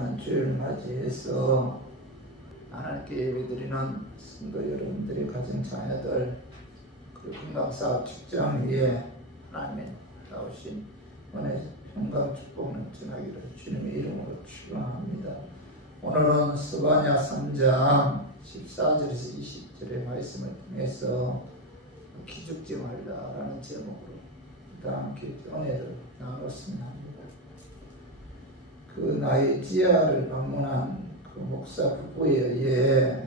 거룩한 주일을 맞이해서 하나님께 예배드리는 성도 여러분들의 가정 자녀들, 그리고 건강사업 직장 위에 하나님의 나오신 은혜, 평강, 축복을 전하기를 주님의 이름으로 축원합니다. 오늘은 스바냐 3장 14절에서 20절의 말씀을 통해서 기죽지 말라라는 제목으로 함께 은혜를 나눴습니다. 그 나이지리아를 방문한 그 목사 부부에 의해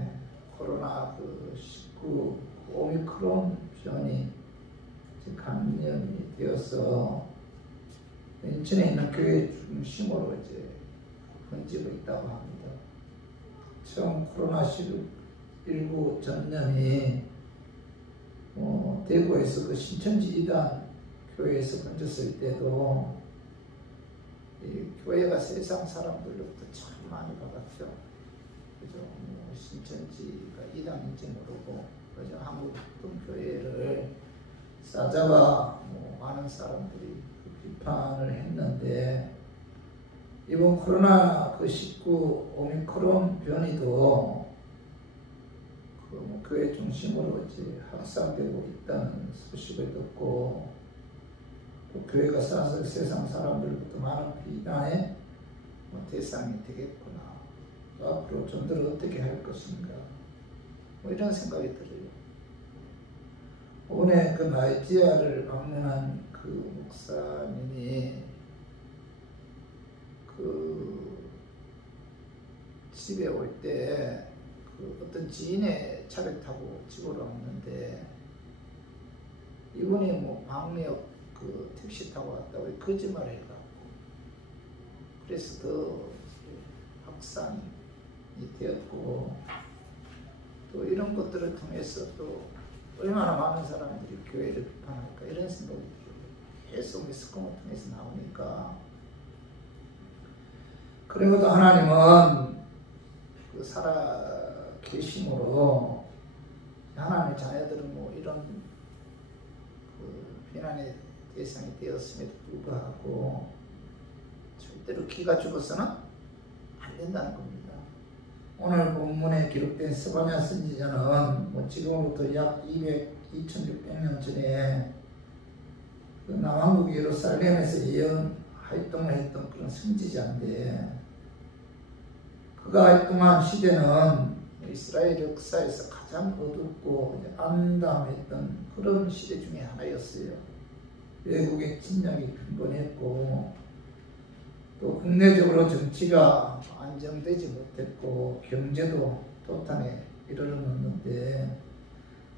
코로나19 오미크론 변이 감염이 되어서 인천에 있는 교회 중심으로 이제 번지고 있다고 합니다. 처음 코로나19 전염이 대구에서 그 신천지 이단 교회에서 번졌을 때도 이 교회가 세상 사람들로부터 참 많이 받았죠. 그죠? 신천지가 이단인지 모르고, 그죠? 한국 교회를 싸잡아 많은 사람들이 비판을 했는데, 이번 코로나19 오미크론 변이도 교회 중심으로 이제 확산되고 있다는 소식을 듣고, 교회가 세상 사람들부터 많은 비난의 대상이 되겠구나. 앞으로 전도를 어떻게 할 것인가. 이런 생각이 들어요. 오늘 그 나이지리아를 방문한 그 목사님이 그 집에 올 때 그 어떤 지인의 차를 타고 집으로 왔는데, 이분이 방역 그 택시 타고 왔다고 거짓말을 해갖고, 그래서 더 확산이 되었고, 또 이런 것들을 통해서 또 얼마나 많은 사람들이 교회를 비판할까, 이런 생각이 계속 미스컴을 통해서 나오니까, 그리고도 하나님은 그 살아 계심으로 하나님의 자녀들은 이런 그 비난의 대상이 되었음에도 불구하고 절대로 기가 죽어서는 안 된다는 겁니다. 오늘 본문에 기록된 스바냐 선지자는 지금부터 약 2600년 전에 그 남왕국 예루살렘에서 예언 활동을 했던 그런 선지자인데, 그가 활동한 시대는 이스라엘 역사에서 가장 어둡고 암담했던 그런 시대 중에 하나였어요. 외국의 침략이 빈번했고, 또 국내적으로 정치가 안정되지 못했고, 경제도 도탄에 이르렀는데,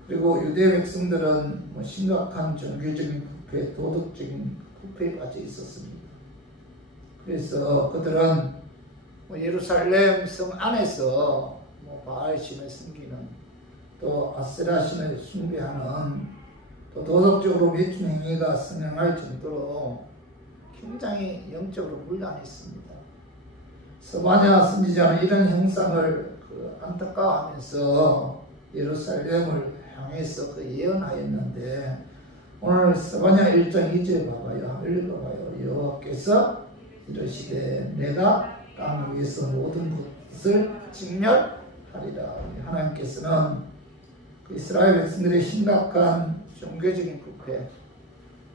그리고 유대 백성들은 심각한 종교적인 부패, 도덕적인 부패에 빠져 있었습니다. 그래서 그들은 예루살렘 성 안에서 바알신을 섬기는, 또 아세라신을 숭배하는, 또 도덕적으로 매춘 행위가 성행할 정도로 굉장히 영적으로 문란했습니다. 스바냐 선지자는 이런 형상을 안타까워하면서 예루살렘을 향해서 그 예언하였는데, 오늘 스바냐 1장 2절 봐봐요. 읽어봐요. 여호와께서 이르시되 내가 땅 위에서 모든 것을 직멸하리라. 하나님께서는 그 이스라엘 백성들의 심각한 종교적인 부패,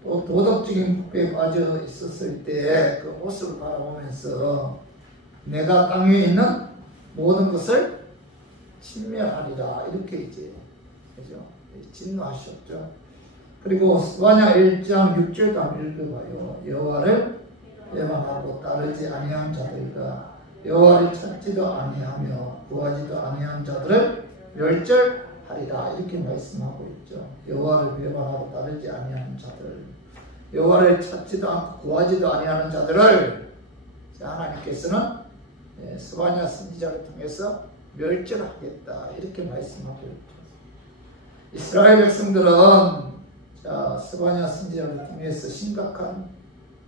또 도덕적인 부패에 빠져 있었을 때 그 모습을 바라보면서 내가 땅 위에 있는 모든 것을 침멸하리라, 이렇게 이제 그죠? 진노하셨죠. 그리고 스바냐 1장 6절도 한번 읽어봐요. 여호와를 배반하고 따르지 아니한 자들과 여호와를 찾지도 아니하며 구하지도 아니한 자들을 멸절하리라, 이렇게 말씀하고 있죠. 여호와를 배반하고 따르지 아니하는 자들, 여호와를 찾지도 않고 구하지도 아니하는 자들을 하나님께서는 스바냐 선지자를 통해서 멸절하겠다, 이렇게 말씀하고 있죠. 이스라엘 백성들은 스바냐 선지자를 통해서 심각한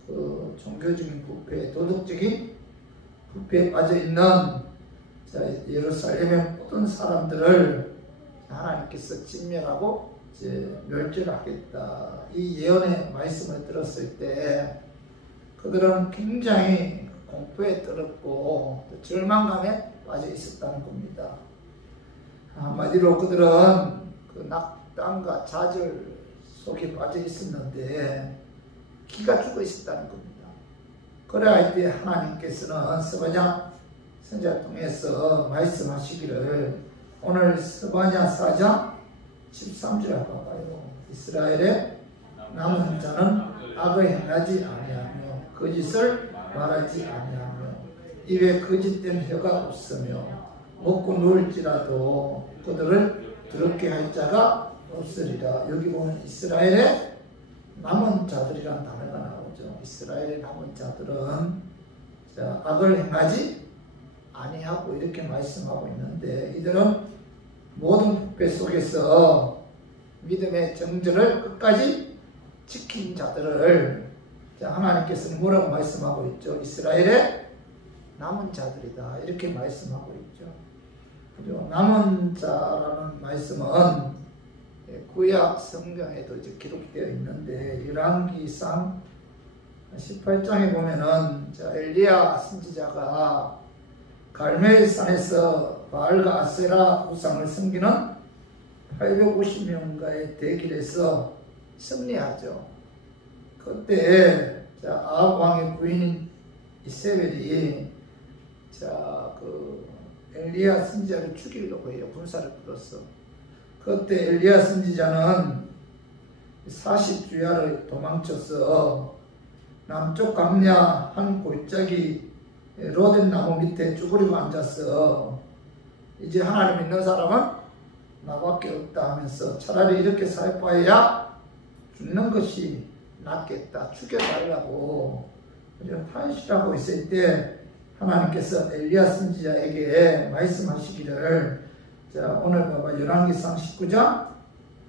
그 종교적인 부패, 도덕적인 부패에 빠져 있는 예루살렘의 모든 사람들을 하나님께서 진멸하고 멸절하겠다, 이 예언의 말씀을 들었을 때 그들은 굉장히 공포에 떨었고 또 절망감에 빠져 있었다는 겁니다. 한마디로 그들은 그 낙담과 좌절 속에 빠져 있었는데 기가 죽어 있었다는 겁니다. 그래야 때 하나님께서는 스바냐 선지자를 통해서 말씀하시기를 오늘 스바냐 4장 13절에 봐봐요. 이스라엘의 남은 자는 악을 행하지 아니하며 거짓을 말하지 아니하며 입에 거짓된 혀가 없으며 먹고 누울지라도 그들을 더럽게 할 자가 없으리라. 여기 보면 이스라엘의 남은 자들이란 단어가 나오죠. 이스라엘의 남은 자들은 악을 행하지 아니하고 이렇게 말씀하고 있는데 이들은 모든 부패 속에서 믿음의 정절을 끝까지 지킨 자들을 하나님께서는 뭐라고 말씀하고 있죠? 이스라엘의 남은 자들이다 이렇게 말씀하고 있죠. 그리고 남은 자라는 말씀은 구약 성경에도 이제 기록되어 있는데 열왕기상 18장에 보면은 엘리야 선지자가 갈멜산에서 바알과 아세라 우상을 섬기는 850명과의 대길에서 승리하죠. 그때 아합 왕의 부인인 이세벨이 그 엘리야 선지자를 죽이려고 해요. 군사를 풀어서. 그때 엘리야 선지자는 40주야를 도망쳐서 남쪽 광야 한 골짜기 로덴 나무 밑에 쭈그리고 앉아서 이제 하나님 믿는 사람은 나밖에 없다 하면서 차라리 이렇게 살 바에야 죽는 것이 낫겠다. 죽여달라고 탄식하고 있을 때 하나님께서 엘리야 선지자에게 말씀하시기를 오늘 봐봐 열왕기상 19장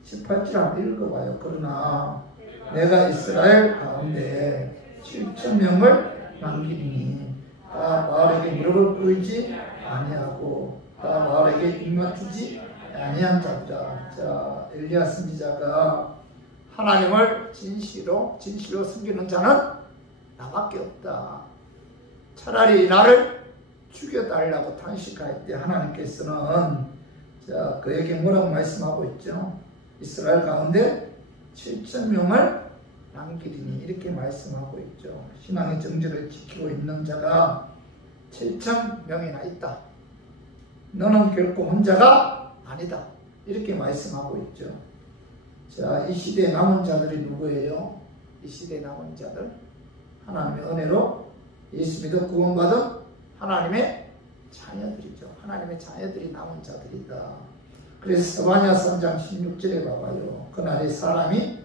18절 한번 읽어봐요. 그러나 내가 이스라엘 가운데 7,000명을 남기리니 다 바알에게 무릎을 꿇지 아니하고 다 바알에게 입맞추지 아니한 자들아. 엘리야 선지자가 하나님을 진실로 섬기는 자는 나밖에 없다. 차라리 나를 죽여달라고 탄식할 때 하나님께서는 그에게 뭐라고 말씀하고 있죠? 이스라엘 가운데 7,000명을 남기리니 이렇게 말씀하고 있죠. 신앙의 정절을 지키고 있는 자가 7,000명이나 있다. 너는 결코 혼자가 아니다. 이렇게 말씀하고 있죠. 이 시대의 남은 자들이 누구예요? 이 시대의 남은 자들 하나님의 은혜로 예수 믿어 구원받은 하나님의 자녀들이죠. 하나님의 자녀들이 남은 자들이다. 그래서 스바냐 3장 16절에 봐봐요. 그날에 사람이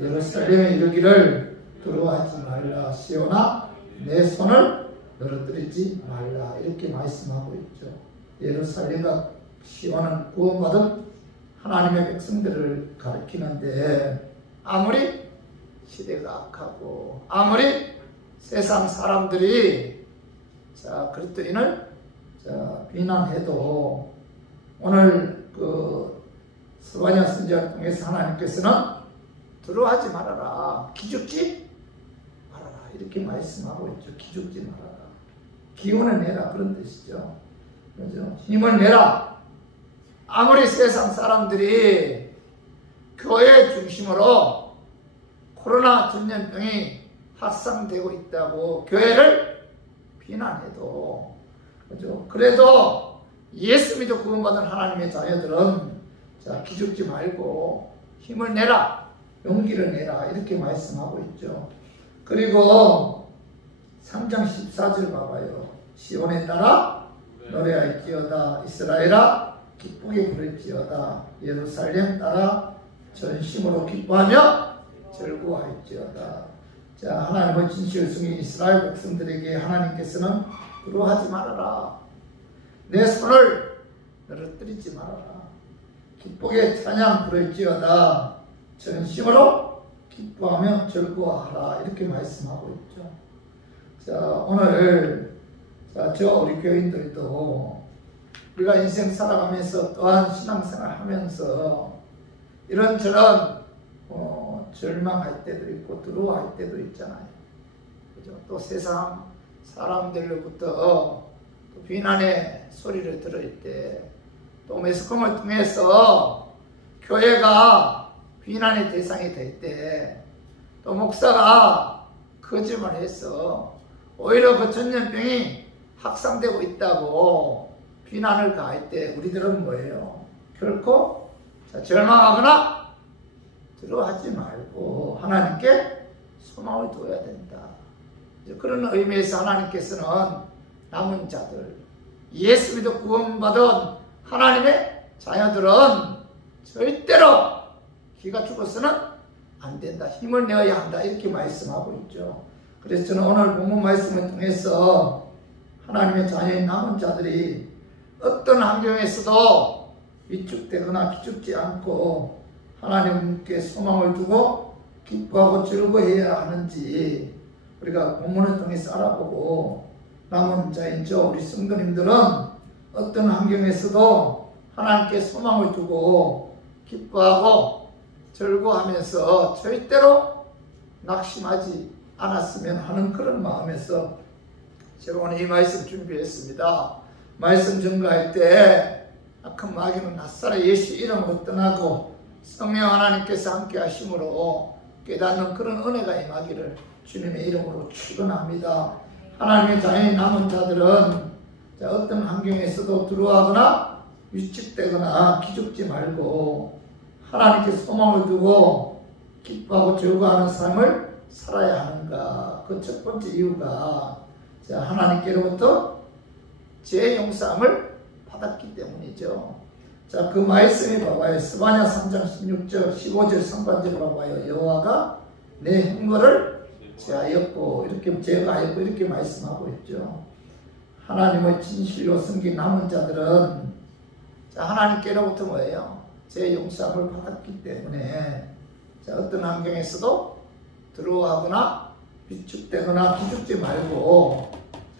예루살렘에 이르기를 두려워하지 말라. 시온아 내 손을 늘어뜨리지 말라. 이렇게 말씀하고 있죠. 예루살렘과 시온은 구원받은 하나님의 백성들을 가리키는데 아무리 시대가 악하고 아무리 세상 사람들이 그리스도인을 비난해도 오늘 그 스바냐 선지자를 통해서 하나님께서는 두려워하지 말아라. 기죽지 말아라. 이렇게 말씀하고 있죠. 기죽지 말아라. 기운을 내라. 그런 뜻이죠. 그렇죠? 힘을 내라. 아무리 세상 사람들이 교회 중심으로 코로나 전염병이 확산되고 있다고 교회를 비난해도 그렇죠? 그래도 예수 믿어 구원받은 하나님의 자녀들은 기죽지 말고 힘을 내라. 용기를 내라. 이렇게 말씀하고 있죠. 그리고 3장 14절 봐봐요. 시온에 따라 노래할지어다. 이스라엘아 기쁘게 부를지어다. 예루살렘 따라 전심으로 기뻐하며 즐거워할지어다. 하나님의 진실 승인 이스라엘 백성들에게 하나님께서는 두려워하지 말아라. 내 손을 늘어뜨리지 말아라. 기쁘게 찬양 부를지어다. 전심으로 기뻐하며 즐거워하라. 이렇게 말씀하고 있죠. 오늘 우리 교인들도 우리가 인생 살아가면서 또한 신앙생활 하면서 이런저런 절망할 때도 있고 두려워할 때도 있잖아요. 그죠? 또 세상 사람들로부터 또 비난의 소리를 들을 때, 또 매스컴을 통해서 교회가 비난의 대상이 될 때, 또 목사가 거짓말해서 오히려 그 전염병이 확산되고 있다고 비난을 가할 때 우리들은 뭐예요? 결코 절망하거나 두려워하지 말고 하나님께 소망을 둬야 된다. 그런 의미에서 하나님께서는 남은 자들, 예수 믿어 구원받은 하나님의 자녀들은 절대로 기가 죽어서는 안 된다. 힘을 내어야 한다. 이렇게 말씀하고 있죠. 그래서 저는 오늘 본문 말씀을 통해서 하나님의 자녀인 남은 자들이 어떤 환경에서도 위축되거나 기죽지 않고 하나님께 소망을 두고 기뻐하고 즐거워해야 하는지 우리가 본문을 통해서 알아보고, 남은 자인 저 우리 성도님들은 어떤 환경에서도 하나님께 소망을 두고 기뻐하고 즐거워하면서 절대로 낙심하지 않았으면 하는 그런 마음에서 제가 오늘 이 말씀 준비했습니다. 말씀 전가할 때 악한 마귀는 낫사라 예수 이름으로 떠나고 성령 하나님께서 함께 하심으로 깨닫는 그런 은혜가 임하기를 주님의 이름으로 축원합니다. 하나님의 자녀인 남은 자들은 어떤 환경에서도 두려워하거나 위축되거나 기죽지 말고 하나님께 소망을 두고 기뻐하고 즐거워하는 삶을 살아야 하는가. 그 첫 번째 이유가 하나님께로부터 죄 용서함을 받았기 때문이죠. 자, 그 말씀이 봐봐요. 스바냐 3장 16절 15절 상반절 봐봐요. 여호와가 내 행거를 제하였고 이렇게 말씀하고 있죠. 하나님을 진실로 섬긴 남은 자들은 하나님께로부터 뭐예요? 죄 용서함을 받았기 때문에 어떤 환경에서도 두려워하거나 위축되거나 기죽지 말고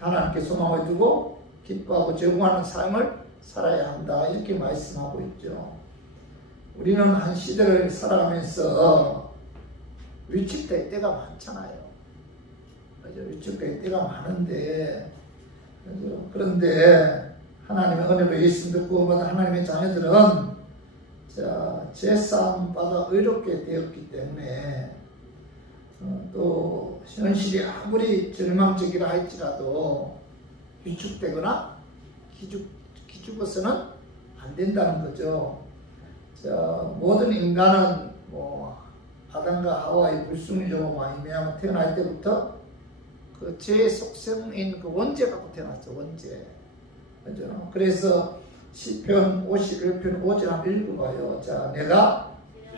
하나님께 소망을 두고 기뻐하고 즐거워하는 삶을 살아야 한다. 이렇게 말씀하고 있죠. 우리는 한 시대를 살아가면서 위축될 때가 많잖아요. 위축될 때가 많은데, 그런데 하나님의 은혜로 예수 믿고 받은 하나님의 자녀들은 제사함 받아 의롭게 되었기 때문에 또 현실이 아무리 절망적이라 할지라도 위축되거나 기죽어서는 안 된다는 거죠. 모든 인간은 아담과 하와의 불순종으로 말미암아 태어날 때부터 그 죄의 속성인 그 원죄 갖고 태어났죠. 원죄. 그죠? 그래서 시편 51편 5절 한번 읽어봐요. 내가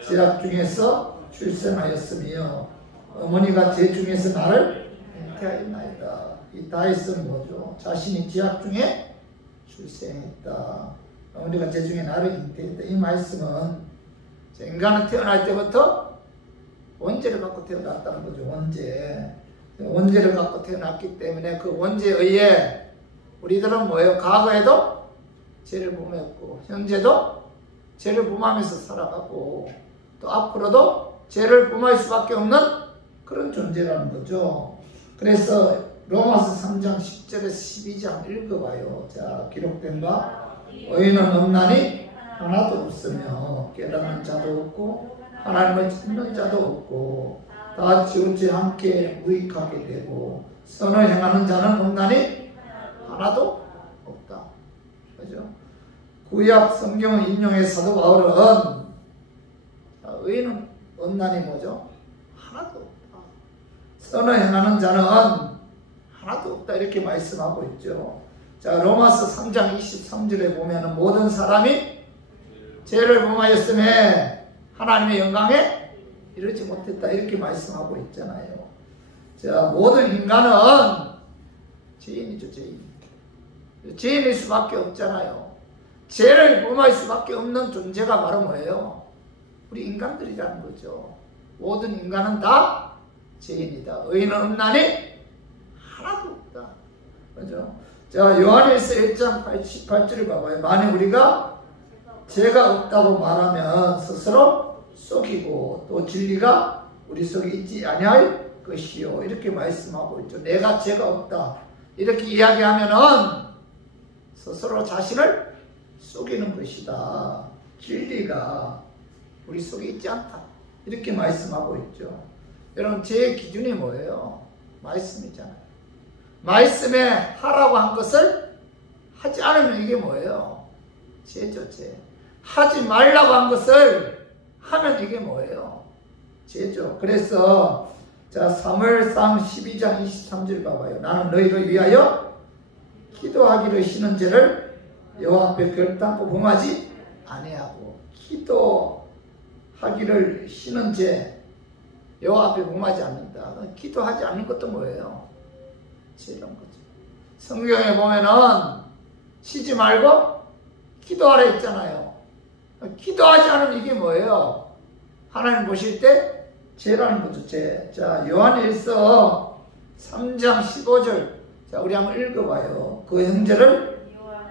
죄악 중에서 출생하였으며 어머니가 죄 중에서 나를 잉태하였나이다. 이 다윗은 뭐죠? 자신이 죄악 중에 출생했다. 어머니가 죄 중에 나를 잉태했다. 이 말씀은 인간은 태어날 때부터 원죄를 갖고 태어났다는 거죠. 원죄를 갖고 태어났기 때문에 그 원죄에 의해 우리들은 뭐예요? 과거에도 죄를 범했고 현재도 죄를 범하면서 살아가고 또 앞으로도 죄를 범할 수밖에 없는 그런 존재라는 거죠. 그래서 로마서 3장 10절에서 12장 읽어봐요. 기록된 바 의인은 없나니 하나도 없으며 깨닫는 자도 없고 하나님을 찾는 자도 없고 다 지우지 함께 무익하게 되고 선을 행하는 자는 없나니 하나도 없다. 그죠? 구약 성경을 인용해 사도 바울은 의인은 없나니 뭐죠? 하나도 없다. 선을 행하는 자는 하나도 없다. 이렇게 말씀하고 있죠. 로마서 3장 23절에 보면 모든 사람이 죄를 범하였음에 하나님의 영광에 이르지 못했다. 이렇게 말씀하고 있잖아요. 모든 인간은 죄인이죠. 죄인일 수밖에 없잖아요. 죄를 범할 수밖에 없는 존재가 바로 뭐예요? 우리 인간들이라는 거죠. 모든 인간은 다 죄인이다. 의인은 없나니 하나도 없다. 그죠? 요한일서 1장 18절을 봐봐요. 만약 우리가 죄가 없다고 말하면 스스로 속이고 또 진리가 우리 속에 있지 아니할 것이요. 이렇게 말씀하고 있죠. 내가 죄가 없다. 이렇게 이야기하면은 스스로 자신을 속이는 것이다. 진리가 우리 속에 있지 않다. 이렇게 말씀하고 있죠. 여러분, 제 기준이 뭐예요? 말씀이잖아요. 말씀에 하라고 한 것을 하지 않으면 이게 뭐예요? 죄죠, 죄. 하지 말라고 한 것을 하면 이게 뭐예요? 죄죠. 그래서 자, 사무엘상 12장 23절 봐봐요. 나는 너희를 위하여 기도하기를 쉬는 죄를 여호와 앞에 결단코 범하지 아니하고, 기도하기를 쉬는 죄 여호와 앞에 범하지 않는다. 기도하지 않는 것도 뭐예요? 죄란 거죠. 성경에 보면은 쉬지 말고 기도하라 했잖아요. 기도하지 않으면 이게 뭐예요? 하나님 보실 때 죄라는 거죠, 죄. 자, 요한일서 3장 15절. 자, 우리 한번 읽어봐요. 그 형제를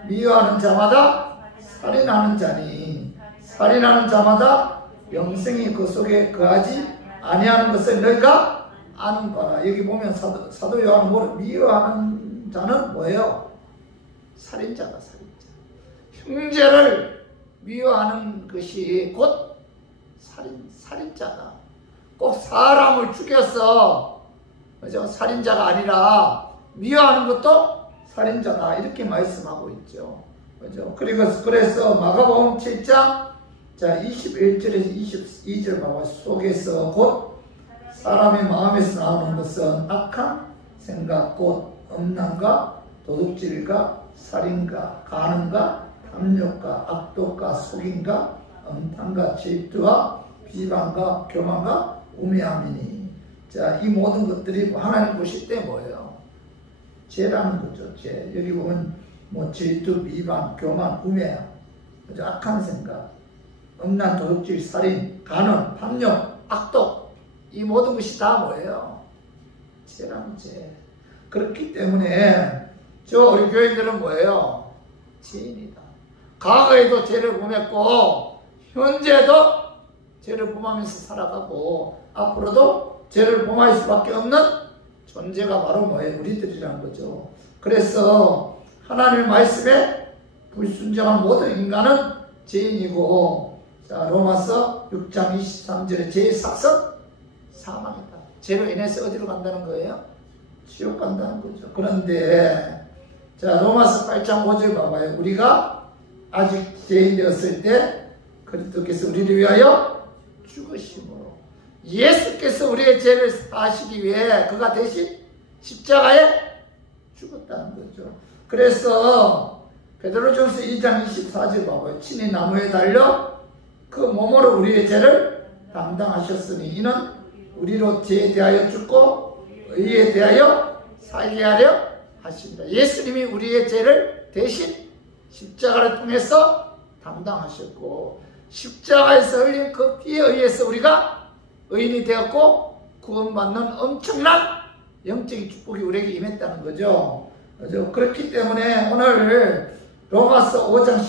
미워하는 자마다 살인하는 자니, 살인하는 자마다 영생이 그 속에 거하지 아니하는 것을 너희가 아는 바라. 여기 보면 사도 요한은 뭐 미워하는 자는 뭐예요? 살인자다, 살인자. 형제를 미워하는 것이 곧 살인자다. 꼭 사람을 죽여서, 그죠? 살인자가 아니라 미워하는 것도 살인자다. 이렇게 말씀하고 있죠. 그죠? 그래서 마가복음 7장 자 21절에서 22절 봐봐. 속에서 곧 사람의 마음에서 나오는 것은 악한 생각, 곧 음란과 도둑질과 살인과 간음과 탐욕과 악독과 속임과 음탕과 질투와 비방과 교만과 우매함이니. 자, 이 모든 것들이 하나님 보실 때 뭐예요? 죄라는 거죠. 죄. 여기 보면 뭐 질투, 비방, 교만, 우매함, 그죠? 악한 생각, 음란, 도둑질, 살인, 간음, 탐욕, 악독, 이 모든 것이 다 뭐예요? 죄라는 죄. 그렇기 때문에 우리 교인들은 뭐예요? 죄인이다. 과거에도 죄를 범했고 현재도 죄를 범하면서 살아가고 앞으로도 죄를 범할 수밖에 없는 존재가 바로 뭐예요? 우리들이라는 거죠. 그래서 하나님의 말씀에 불순종한 모든 인간은 죄인이고, 자, 로마서 6장 23절에 죄의 삭은 사망이다. 죄로 인해서 어디로 간다는 거예요? 지옥 간다는 거죠. 그런데 자, 로마서 8장 5절 봐봐요. 우리가 아직 죄인 되었을 때 그리스도께서 우리를 위하여 죽으심으로, 예수께서 우리의 죄를 사하시기 위해 그가 대신 십자가에 죽었다는 거죠. 그래서 베드로전서 2장 24절 봐봐요. 친히 나무에 달려 그 몸으로 우리의 죄를 담당하셨으니 이는 우리로 죄에 대하여 죽고 의에 대하여 살게 하려 하십니다. 예수님이 우리의 죄를 대신 십자가를 통해서 담당하셨고, 십자가에서 흘린 그 피에 의해서 우리가 의인이 되었고 구원받는 엄청난 영적인 축복이 우리에게 임했다는 거죠. 그렇기 때문에 오늘 로마서 5장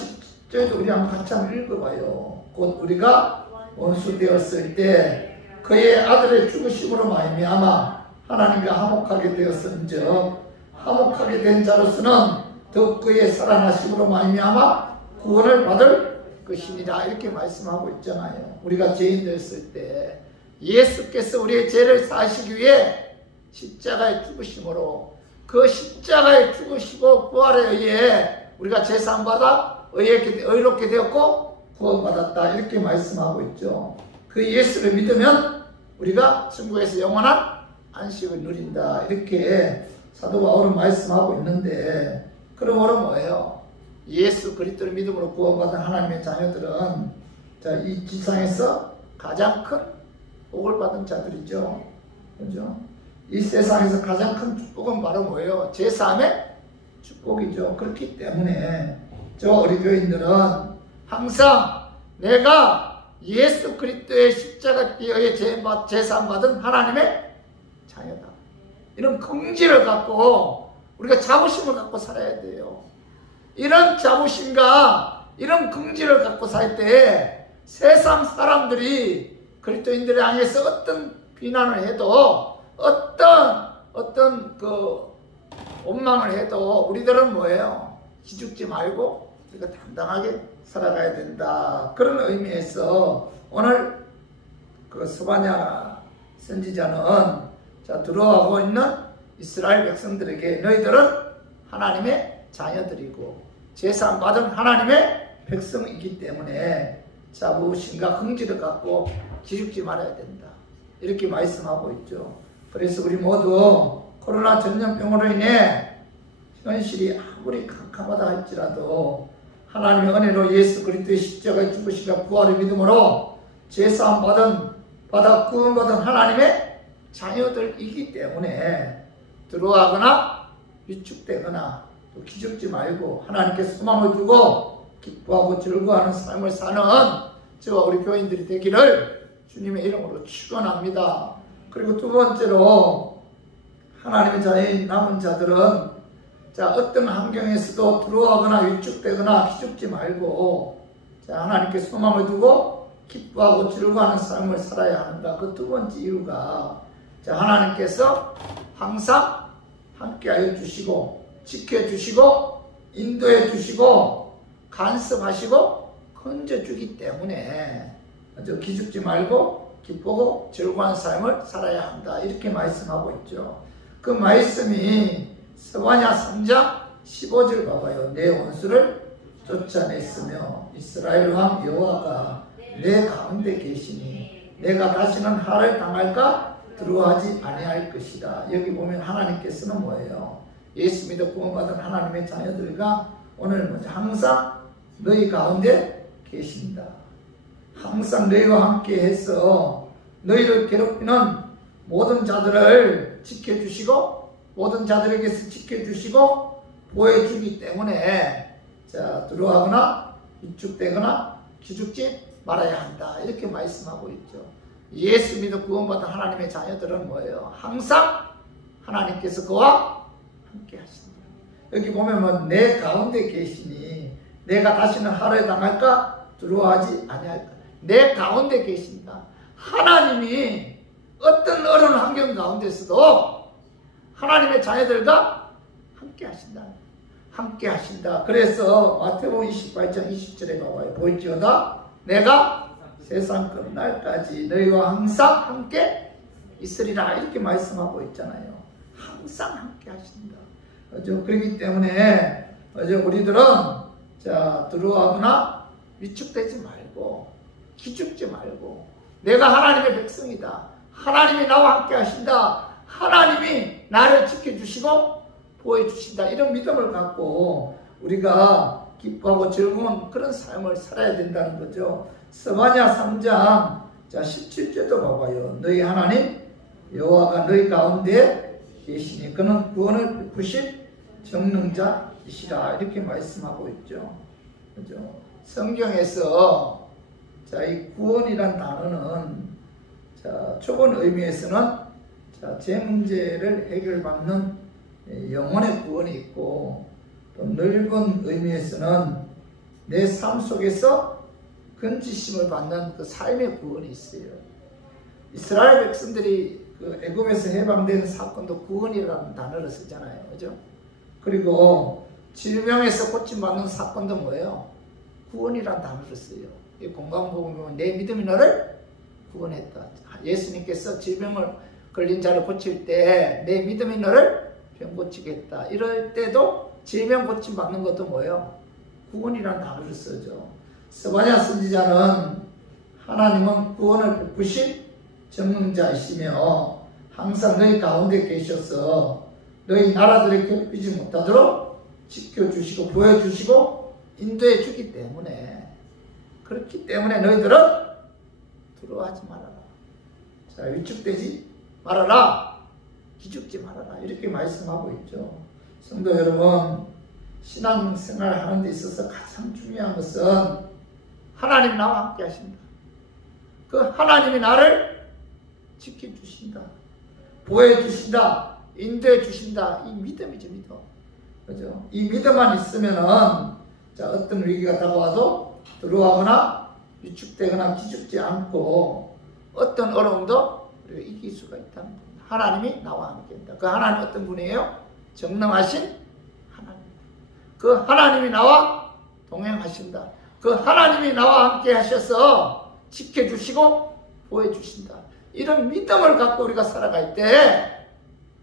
10절도 우리 한번 같이 한번 읽어봐요. 곧 우리가 원수 되었을 때 그의 아들의 죽으심으로 말미암아 하나님과 화목하게 되었은즉 화목하게 된 자로서는 더욱 그의 살아나심으로 말미암아 구원을 받을 것이니라. 이렇게 말씀하고 있잖아요. 우리가 죄인 되었을 때 예수께서 우리의 죄를 사하시기 위해 십자가에 죽으심으로, 그 십자가에 죽으시고 부활에 의해 우리가 제사함받아 의롭게 되었고 구원받았다. 이렇게 말씀하고 있죠. 그 예수를 믿으면 우리가 천국에서 영원한 안식을 누린다. 이렇게 사도 바울은 말씀하고 있는데, 그러므로 뭐예요? 예수 그리스도를 믿음으로 구원받은 하나님의 자녀들은 자, 이 지상에서 가장 큰 복을 받은 자들이죠. 그죠? 이 세상에서 가장 큰 축복은 바로 뭐예요? 제사함의 축복이죠. 그렇기 때문에 우리 교인들은 항상 내가 예수 그리스도의 십자가 피에 제사함 받은 하나님의 자녀다. 이런 긍지를 갖고 우리가 자부심을 갖고 살아야 돼요. 이런 자부심과 이런 긍지를 갖고 살 때 세상 사람들이 그리스도인들을 향해서 어떤 비난을 해도 어떤 그 원망을 해도 우리들은 뭐예요? 기죽지 말고 우리가 당당하게 살아가야 된다. 그런 의미에서 오늘 그 스바냐 선지자는 자, 들어가고 있는 이스라엘 백성들에게 너희들은 하나님의 자녀들이고 제사함 받은 하나님의 백성이기 때문에 자, 무엇인가 긍지를 갖고 기죽지 말아야 된다. 이렇게 말씀하고 있죠. 그래서 우리 모두 코로나 전염병으로 인해 현실이 아무리 캄캄하다 할지라도 하나님의 은혜로 예수 그리스도의 십자가의 죽으심과 부활의 믿음으로 제사함 받아 구원받은 하나님의 자녀들이기 때문에 들어가거나 위축되거나 또 기죽지 말고 하나님께 소망을 두고 기뻐하고 즐거워하는 삶을 사는 저와 우리 교인들이 되기를 주님의 이름으로 축원합니다. 그리고 두 번째로 하나님의 자녀인 남은 자들은 자, 어떤 환경에서도 들어가거나 위축되거나 기죽지 말고 자, 하나님께 소망을 두고 기뻐하고 즐거워하는 삶을 살아야 한다. 그 두 번째 이유가 자, 하나님께서 항상 함께하여 주시고 지켜주시고 인도해 주시고 간섭하시고 건져주기 때문에 기죽지 말고 기쁘고 즐거운 삶을 살아야 한다. 이렇게 말씀하고 있죠. 그 말씀이 스바냐 3장 15절 봐봐요. 내 원수를 쫓아냈으며 이스라엘 왕 여호와가 내 가운데 계시니 내가 다시는 하를 당할까 두려워하지 아니할 것이다. 여기 보면 하나님께서는 뭐예요? 예수 믿어 구원받은 하나님의 자녀들과 오늘 먼저 항상 너희 가운데 계신다. 항상 너희와 함께 해서 너희를 괴롭히는 모든 자들을 지켜주시고 모든 자들에게서 지켜주시고 보호해주기 때문에 자, 두려워하거나 위축되거나 기죽지 말아야 한다. 이렇게 말씀하고 있죠. 예수 믿어 구원받은 하나님의 자녀들은 뭐예요? 항상 하나님께서 그와 함께 하신다. 여기 보면 뭐 내 가운데 계시니 내가 다시는 하루에 당할까 두려워하지 아니할까. 내 가운데 계신다. 하나님이 어떤 어려운 환경 가운데서도 하나님의 자녀들과 함께 하신다. 함께 하신다. 그래서 마태복음 28장 20절에 봐봐요. 보일지어다 내가 세상 끝날까지 너희와 항상 함께 있으리라. 이렇게 말씀하고 있잖아요. 항상 함께 하신다. 그렇기 때문에 우리들은 자, 두려워하거나 위축되지 말고 기죽지 말고 내가 하나님의 백성이다. 하나님이 나와 함께 하신다. 하나님이 나를 지켜주시고 보호해주신다. 이런 믿음을 갖고 우리가 기뻐하고 즐거운 그런 삶을 살아야 된다는 거죠. 스바냐 3장 17절도 봐봐요. 너희 하나님 여호와가 너희 가운데 계시니 그는 구원을 베푸실 전능자이시라. 이렇게 말씀하고 있죠. 그죠? 성경에서 자, 이 구원이란 단어는 자, 좁은 의미에서는 자, 제 문제를 해결받는 영혼의 구원이 있고 또 넓은 의미에서는 내 삶 속에서 건지심을 받는 그 삶의 구원이 있어요. 이스라엘 백성들이 그 애굽에서 해방되는 사건도 구원이라는 단어를 쓰잖아요. 그죠? 그리고 질병에서 고침받는 사건도 뭐예요? 구원이라는 단어를 써요. 이 공강복음 보면 내 믿음이 너를 구원했다. 예수님께서 질병을 걸린 자를 고칠 때 내 믿음이 너를 병 고치겠다. 이럴 때도 질병 고침 받는 것도 뭐예요? 구원이라는 단어를 쓰죠. 스바냐 선지자는 하나님은 구원을 베푸신 전능자이시며 항상 너희 가운데 계셔서 너희 나라들을 괴롭히지 못하도록 지켜주시고 보여주시고 인도해 주기 때문에 그렇기 때문에 너희들은 두려워하지 말아라. 자, 위축되지 말아라. 기죽지 말아라. 이렇게 말씀하고 있죠. 성도 여러분, 신앙생활 하는 데 있어서 가장 중요한 것은 하나님 나와 함께 하신다. 그 하나님이 나를 지켜주신다. 보호해주신다. 인도해주신다. 이 믿음이죠, 믿음. 그죠? 이 믿음만 있으면은 자, 어떤 위기가 다가와도 두려워하거나 위축되거나 기죽지 않고 어떤 어려움도 우리가 이길 수가 있다는 겁니다. 하나님이 나와 함께 한다. 그 하나님 어떤 분이에요? 정능하신 하나님. 그 하나님이 나와 동행하신다. 그 하나님이 나와 함께 하셔서 지켜주시고 보여주신다. 이런 믿음을 갖고 우리가 살아갈 때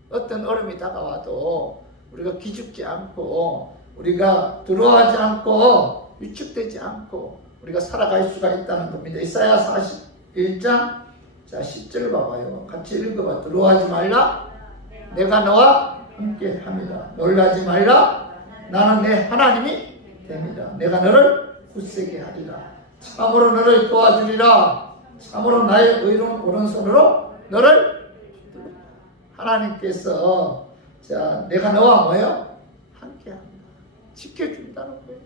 어떤 어려움이 다가와도 우리가 기죽지 않고 우리가 두려워하지 않고 위축되지 않고 우리가 살아갈 수가 있다는 겁니다. 이사야 41장 10절 봐봐요. 같이 읽어봐. 두려워하지 말라. 내가 너와 함께 합니다. 놀라지 말라. 나는 내 하나님이 됩니다. 내가 너를 굳세게 하리라. 참으로 너를 도와주리라. 참으로 나의 의로운 오른손으로 너를 하나님께서 내가 너와 뭐예요? 함께합니다. 지켜준다는 거예요.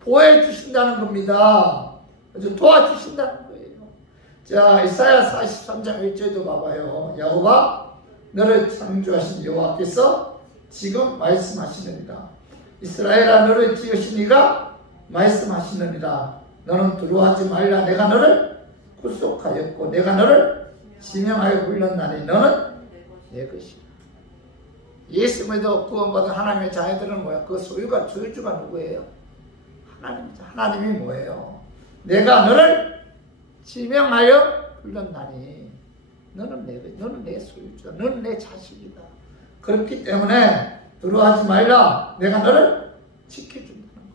보호해주신다는 겁니다. 도와주신다는 거예요. 이사야 43장 1절도 봐봐요. 여호와 너를 창조하신 여호와께서 지금 말씀하시느니라. 이스라엘아 너를 지으신 이가 말씀하시느니라. 너는 두려워하지 말라. 내가 너를 구속하였고 내가 너를 지명하여 불렀나니 너는 내 것이라. 예수 믿어 구원받은 하나님의 자녀들은 뭐야? 그 소유주가 누구예요? 하나님이죠. 하나님이 뭐예요? 내가 너를 지명하여 불렀나니 너는 내 소유주다. 너는 내 자식이다. 그렇기 때문에 두려워하지 말라. 내가 너를 지켜준다는 거예요.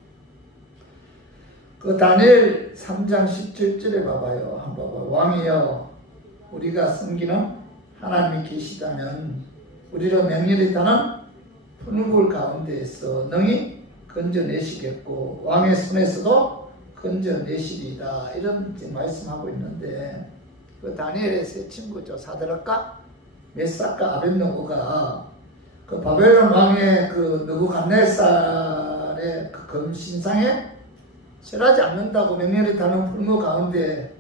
그 다니엘 3장 17절에 봐봐요. 한번 봐봐요. 왕이여 우리가 섬기는 하나님이 계시다면 우리를 맹렬히 타는 푸른 가운데에서 능히 건져내시겠고 왕의 손에서도 건져내시리이다. 이런 말씀하고 있는데 그 다니엘의 세 친구죠. 사드락과 메삭과 아벳느고가 그 바벨론 왕의 그 느부갓네살의 그 금신상에 절하지 않는다고 맹렬히 타는 푸른 가운데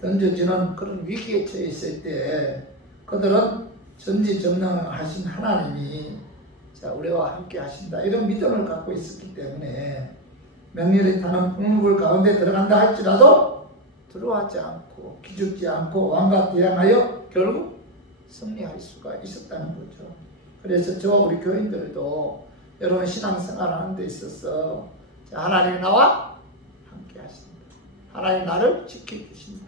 던져지는 그런 위기에 처해 있을 때 그들은 전지전능하신 하나님이 우리와 함께 하신다. 이런 믿음을 갖고 있었기 때문에 맹렬히 타는 푸른 가운데 들어간다 할지라도 두려워하지 않고 기죽지 않고 왕과 대항하여 결국 승리할 수가 있었다는 거죠. 그래서 저와 우리 교인들도 여러분 신앙생활 하는 데 있어서 하나님이 나와 함께 하신다. 하나님 나를 지켜주신다.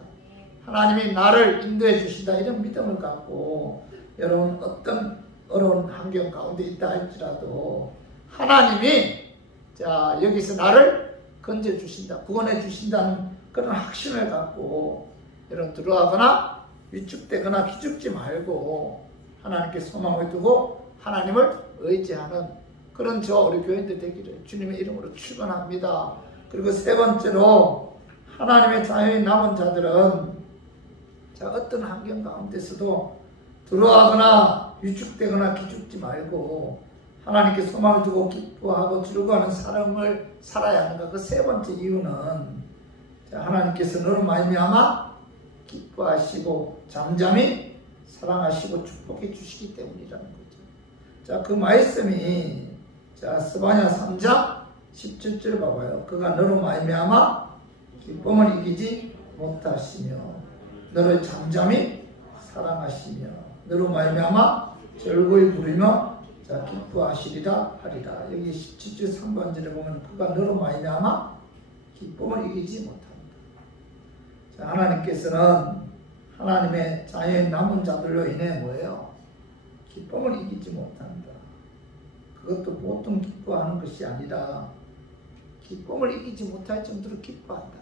하나님이 나를 인도해 주신다. 이런 믿음을 갖고 여러분 어떤 어려운 환경 가운데 있다 할지라도 하나님이 여기서 나를 건져주신다. 구원해 주신다는 그런 확신을 갖고 여러분 두려워하거나 위축되거나 기죽지 말고 하나님께 소망을 두고 하나님을 의지하는 그런 저와 우리 교인들 되기를 주님의 이름으로 축원합니다. 그리고 세 번째로 하나님의 자녀인 남은 자들은 어떤 환경 가운데서도 두려워하거나 위축되거나 기죽지 말고 하나님께 소망을 두고 기뻐하고 즐거워하는 삶을 살아야 하는가. 그 세 번째 이유는 하나님께서 너를 말미암아 기뻐하시고 잠잠히 사랑하시고 축복해 주시기 때문이라는 거죠. 그 말씀이 스바냐 3장 17절 봐봐요. 그가 너로 말미암아 기쁨을 이기지 못하시며 너를 잠잠히 사랑하시며 너로 말미암아 즐거이 부르며 기뻐하시리라 하리라. 여기 17절 3번절에 보면 그가 너로 말미암아 기쁨을 이기지 못한다. 하나님께서는 하나님의 자녀인 남은 자들로 인해 뭐예요? 기쁨을 이기지 못한다. 그것도 보통 기뻐하는 것이 아니라 기쁨을 이기지 못할 정도로 기뻐한다.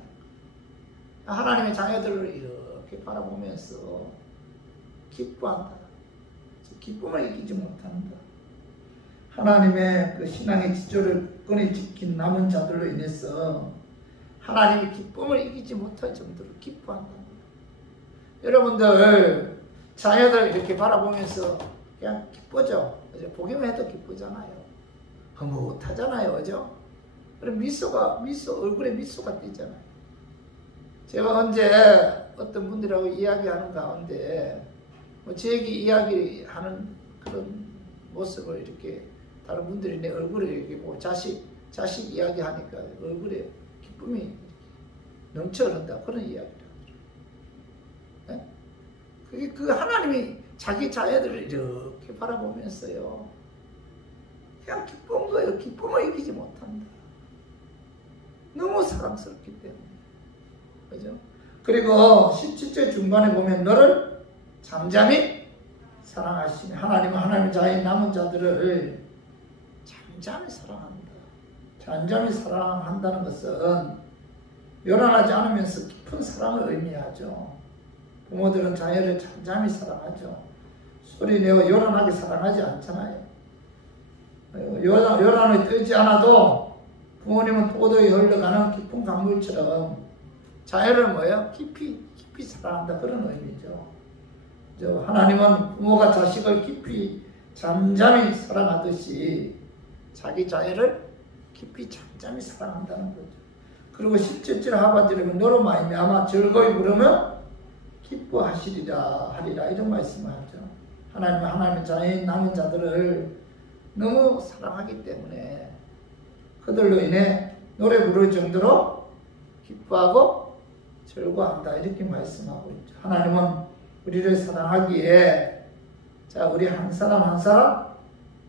하나님의 자녀들을 이렇게 바라보면서 기뻐한다. 기쁨을 이기지 못한다. 하나님의 그 신앙의 지조를 끈히 지킨 남은 자들로 인해서 하나님의 기쁨을 이기지 못할 정도로 기뻐한다. 여러분들 자녀들 이렇게 바라보면서 그냥 기쁘죠? 보기만 해도 기쁘잖아요. 흐뭇하잖아요. 그죠? 그럼 얼굴에 미소가 띄잖아요. 제가 언제 어떤 분들하고 이야기하는 가운데 제 얘기 이야기하는 그런 모습을 이렇게 다른 분들이 내 얼굴에 이렇게 보고 자식 이야기하니까 얼굴에 기쁨이 넘쳐 흐른다. 그런 이야기를 하더라고요. 그게 그 하나님이 자기 자녀들을 이렇게 바라보면서요. 그냥 기쁜 거예요. 기쁨을 이기지 못한다. 너무 사랑스럽기 때문에. 그죠? 그리고 17절 중간에 보면 너를 잠잠히 사랑하시니 하나님은 하나님의 자의 남은 자들을 잠잠히 사랑한다. 잠잠히 사랑한다는 것은 요란하지 않으면서 깊은 사랑을 의미하죠. 부모들은 자녀를 잠잠히 사랑하죠. 소리내어 요란하게 사랑하지 않잖아요. 요란을 뜨지 않아도 부모님은 포도에 흘러가는 깊은 강물처럼 자녀를 뭐예요? 깊이 사랑한다. 그런 의미죠. 하나님은 부모가 자식을 깊이 잠잠히 사랑하듯이 자기 자녀를 깊이 잠잠히 사랑한다는 거죠. 그리고 17절 하반절에 너로 말미암아 즐거이 부르며 기뻐하시리라 하리라 이런 말씀을 하죠. 하나님은 하나님의 자녀인 남은 자들을 너무 사랑하기 때문에 그들로 인해 노래 부를 정도로 기뻐하고 즐거워한다 이렇게 말씀하고 있죠. 하나님은 우리를 사랑하기에 자 우리 한 사람 한 사람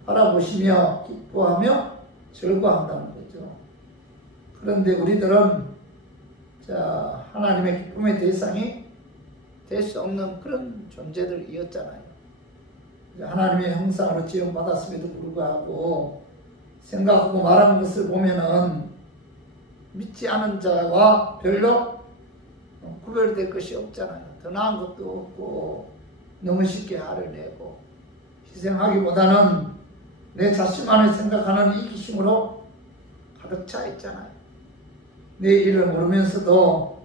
바라보시며 기뻐하며 즐거워한다는 거죠. 그런데 우리들은 자 하나님의 기쁨의 대상이 될 수 없는 그런 존재들이었잖아요. 하나님의 형상으로 지음받았음에도 불구하고 생각하고 말하는 것을 보면은 믿지 않은 자와 별로 구별될 것이 없잖아요. 더 나은 것도 없고 너무 쉽게 화를 내고 희생하기보다는 내 자신만을 생각하는 이기심으로 가득 차 있잖아요. 내 일을 모르면서도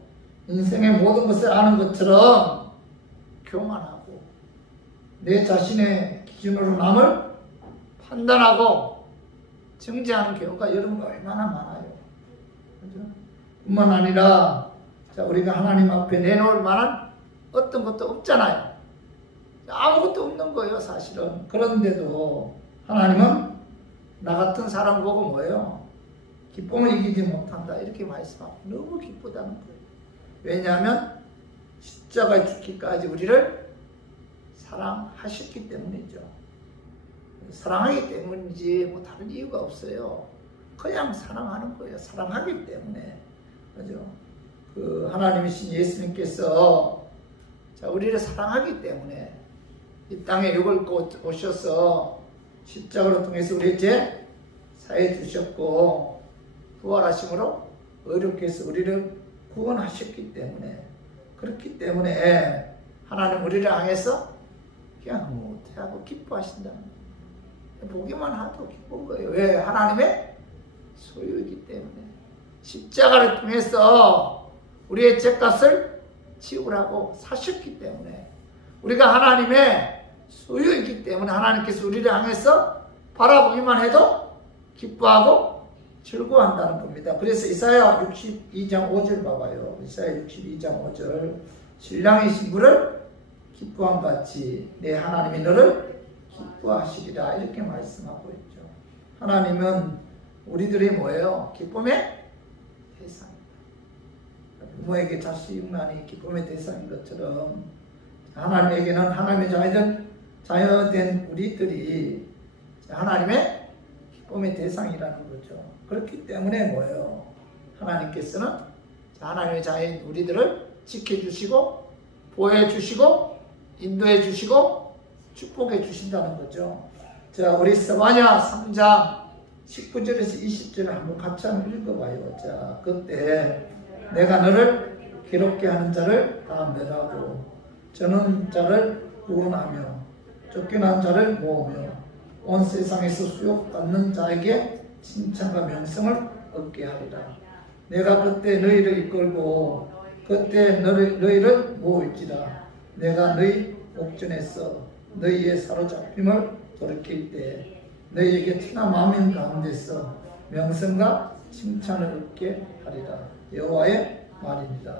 인생의 모든 것을 아는 것처럼 교만하고 내 자신의 기준으로 남을 판단하고 정죄하는 경우가 여러분 얼마나 많아요. 그죠? 뿐만 아니라 자, 우리가 하나님 앞에 내놓을 만한 어떤 것도 없잖아요. 아무것도 없는 거예요, 사실은. 그런데도 하나님은 나 같은 사람 보고 뭐예요? 기쁨을 이기지 못한다. 이렇게 말씀하고 너무 기쁘다는 거예요. 왜냐하면 십자가에 죽기까지 우리를 사랑하셨기 때문이죠. 사랑하기 때문이지 뭐 다른 이유가 없어요. 그냥 사랑하는 거예요. 사랑하기 때문에. 그죠? 그 하나님이신 예수님께서 자, 우리를 사랑하기 때문에 이 땅에 육을 입고 오셔서 십자가로 통해서 우리의 죄 사해 주셨고 부활하심으로 의롭게 해서 우리를 구원하셨기 때문에 그렇기 때문에 하나님 우리를 향해서 그냥 못하고 기뻐하신다는 거예요. 보기만 해도 기쁜 거예요. 왜? 하나님의 소유이기 때문에 십자가를 통해서 우리의 죄값을 지우라고 사셨기 때문에 우리가 하나님의 소유이기 때문에 하나님께서 우리를 향해서 바라보기만 해도 기뻐하고 즐거워한다는 겁니다. 그래서 이사야 62장 5절 봐봐요. 이사야 62장 5절 신랑의 신부를 기뻐함 같이 내 하나님이 너를 기뻐하시리라 이렇게 말씀하고 있죠. 하나님은 우리들이 뭐예요? 기쁨의 대상입니다. 부모에게 자식 육란이 기쁨의 대상인 것처럼 하나님에게는 하나님의 자녀된 우리들이 하나님의 기쁨의 대상이라는 거죠. 그렇기 때문에 뭐예요? 하나님께서는 하나님의 자녀인 우리들을 지켜주시고 보호해주시고 인도해주시고 축복해주신다는 거죠. 자, 우리 스바냐 3장 19절에서 20절을 한번 같이 한번 읽어봐요. 자, 그때 내가 너를 괴롭게 하는 자를 다 멸하고 저는 자를 구원하며 쫓겨난 자를 모으며 온 세상에서 수욕받는 자에게 칭찬과 명성을 얻게 하리라. 내가 그때 너희를 이끌고 그때 너희를 모을지라. 내가 너희 옥전에서 너희의 사로잡힘을 돌이킬 때 너희에게 티나 마음 가운데서 명성과 칭찬을 얻게 하리라. 여호와의 말입니다.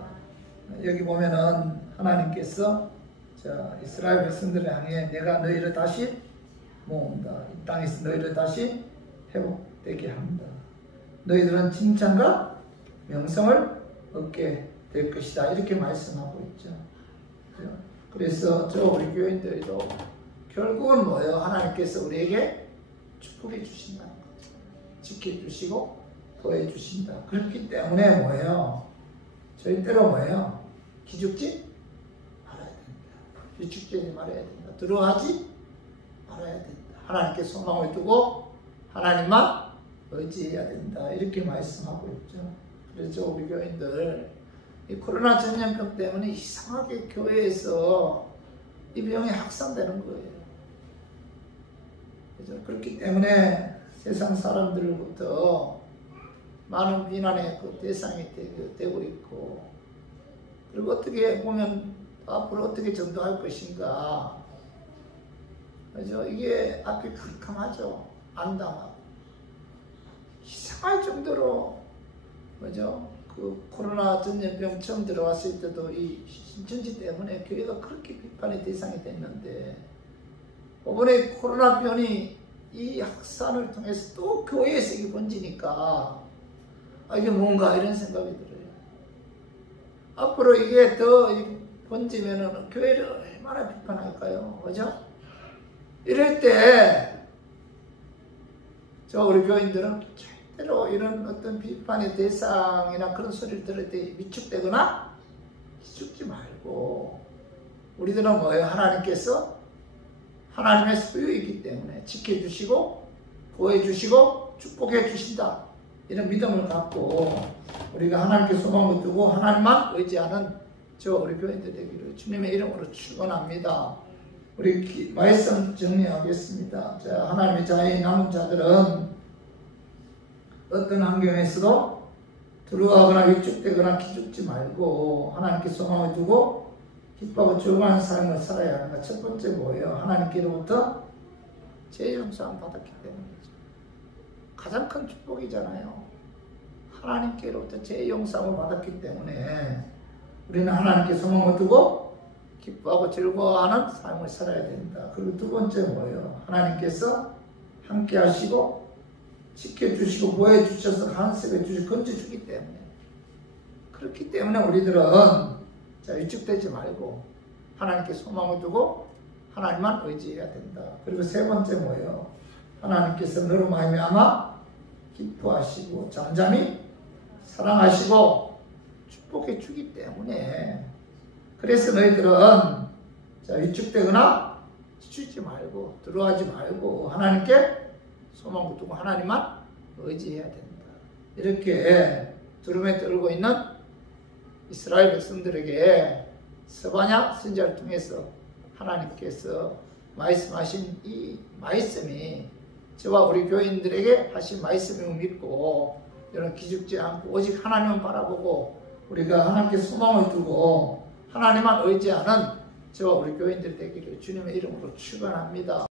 여기 보면은 하나님께서 자, 이스라엘 백성들을 향해 내가 너희를 다시 모은다. 이 땅에서 너희를 다시 회복되게 합니다. 너희들은 칭찬과 명성을 얻게 될 것이다. 이렇게 말씀하고 있죠. 그래서 우리 교인들도 결국은 뭐예요? 하나님께서 우리에게 축복해 주신다는 거죠. 지켜주시고 보여주신다. 그렇기 때문에 뭐예요? 저희 때로 뭐예요? 기죽지 말아야 된다. 위축되지 말아야 된다. 두려워하지 말아야 된다. 하나님께 소망을 두고 하나님만 의지해야 된다. 이렇게 말씀하고 있죠. 그래서 우리 교인들 이 코로나 전염병 때문에 이상하게 교회에서 이 병이 확산되는 거예요. 그죠? 그렇기 때문에 세상 사람들로부터 많은 비난의 그 대상이 되고 있고, 그리고 어떻게 보면 앞으로 어떻게 전도할 것인가. 그죠? 이게 앞이 캄캄하죠. 안당하고. 이상할 정도로, 그죠? 그 코로나 전염병 처음 들어왔을 때도 이 신천지 때문에 교회가 그렇게 비판의 대상이 됐는데, 이번에 코로나 병이 이 확산을 통해서 또 교회에서 이게 번지니까, 이게 뭔가 이런 생각이 들어요. 앞으로 이게 더 번지면은 교회를 얼마나 비판할까요? 그죠? 이럴 때, 우리 교인들은 절대로 이런 어떤 비판의 대상이나 그런 소리를 들을 때 위축되거나 기죽지 말고, 우리들은 뭐예요? 하나님께서 하나님의 소유이기 때문에 지켜주시고 보호해주시고 축복해 주신다. 이런 믿음을 갖고 우리가 하나님께 소망을 두고 하나님만 의지하는 우리 교인들 되기를 주님의 이름으로 축원합니다. 우리 말씀 정리하겠습니다. 하나님의 자녀인 남은 자들은 어떤 환경에서도 두려워하거나 위축되거나 기죽지 말고 하나님께 소망을 두고 기뻐하고 즐거워하는 삶을 살아야 하는 것. 첫 번째 뭐예요? 하나님께로부터 죄 용서를 받았기 때문이죠. 가장 큰 축복이잖아요. 하나님께로부터 죄 용서를 받았기 때문에 우리는 하나님께 소망을 두고 기뻐하고 즐거워하는 삶을 살아야 된다. 그리고 두 번째 뭐예요? 하나님께서 함께 하시고 지켜주시고 보호해주셔서 간섭해 주시고 건져주기 때문에, 그렇기 때문에 우리들은 위축되지 말고 하나님께 소망을 두고 하나님만 의지해야 된다. 그리고 세 번째 뭐예요? 하나님께서 너로 말미암아 기뻐하시고 잠잠히 사랑하시고 축복해 주기 때문에, 그래서 너희들은 위축되거나 지치지 말고 두려워하지 말고 하나님께 소망을 두고 하나님만 의지해야 된다. 이렇게 두려움에 떨고 있는 이스라엘 백성들에게 스바냐 선지자를 통해서 하나님께서 말씀하신 이 말씀이 저와 우리 교인들에게 하신 말씀임을 믿고 여러분 기죽지 않고 오직 하나님을 바라보고 우리가 하나님께 소망을 두고 하나님만 의지하는 저와 우리 교인들 되기를 주님의 이름으로 축원합니다.